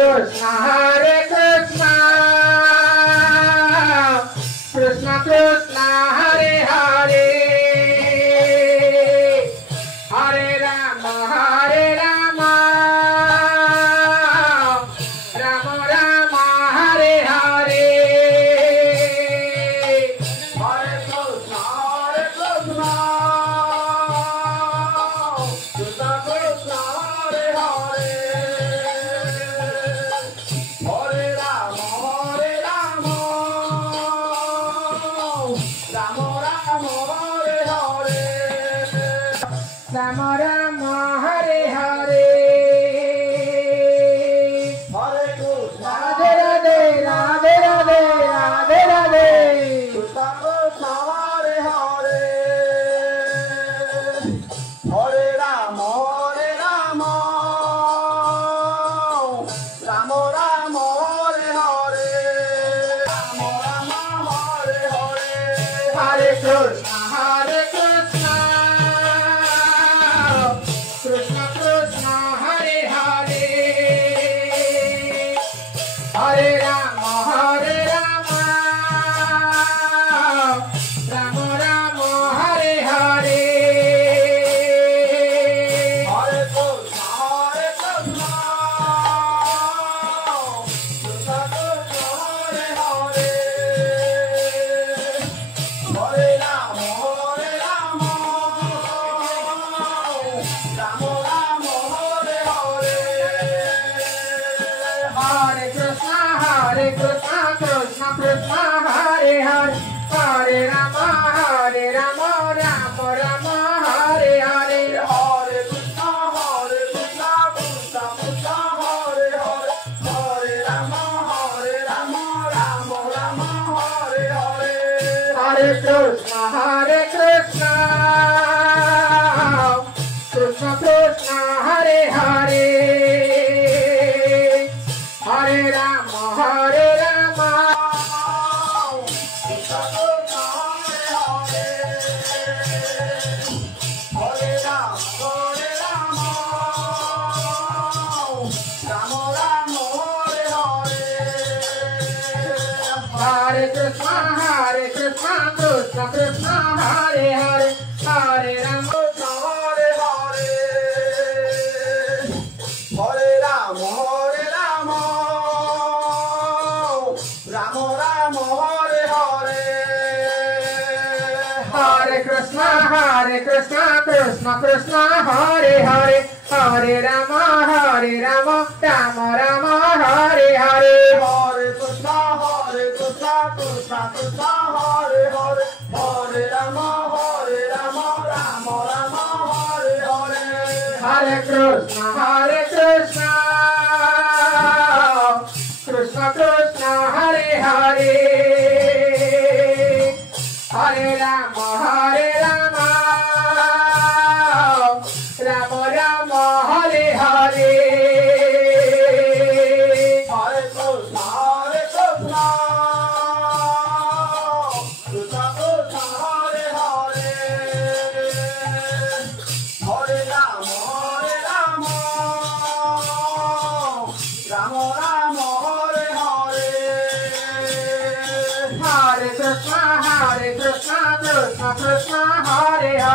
Krishna, Hare Krishna, Krishna Krishna, Hare Hare, Hare Rama, Rama Rama, Hare Hare, Hare Krishna, Krishna Krishna, Hare Hare, Hare Rama, Rama Rama, Hare Hare, Rama Rama, Hare Hare, Hare Krishna, Radhe Radhe, Radhe Radhe, Radhe Radhe, Krishna Krishna, Hare Hare, Hare Rama, Rama Rama, Hare Hare, Rama Rama, Hare Hare, Hare Krishna, Krishna Krishna, Hare Hare, Hare Rama, Rama Rama, Hare Hare, Hare Krishna, Krishna Krishna, Hare Hare, Hare Rama, Rama Rama, Hare Hare, Hare Krishna, Krishna Krishna, Hare Hare, Hare Rama, Rama Rama, Hare Hare, Hare Krishna, Krishna Krishna, Hare Hare, Hare Rama, Rama Rama, Hare Hare, Hare Krishna, Krishna Krishna, Hare Hare, Hare Rama, Krishna Krishna, Hare Hare, Hare Rama, Rama Rama, Hare Hare, Hare Krishna, Krishna Krishna, Hare Hare, Hare Rama, Hare Hare, Hare Rama, Rama Rama, Hare Hare, Hare Krishna, Krishna Krishna, Hare Hare, Hare Rama, Rama Rama, Hare Hare, Hare Krishna, Krishna Krishna, Hare Hare, Hare Rama, Rama Rama, Hare Hare, Hare Krishna, Krishna Krishna, Hare Hare, Hare Rama, Rama Rama, Hare Hare, Hare Krishna, Krishna Krishna, Hare Hare, Hare Rama, Rama Rama, Hare Hare, Hare Krishna, Krishna Krishna, Hare Hare.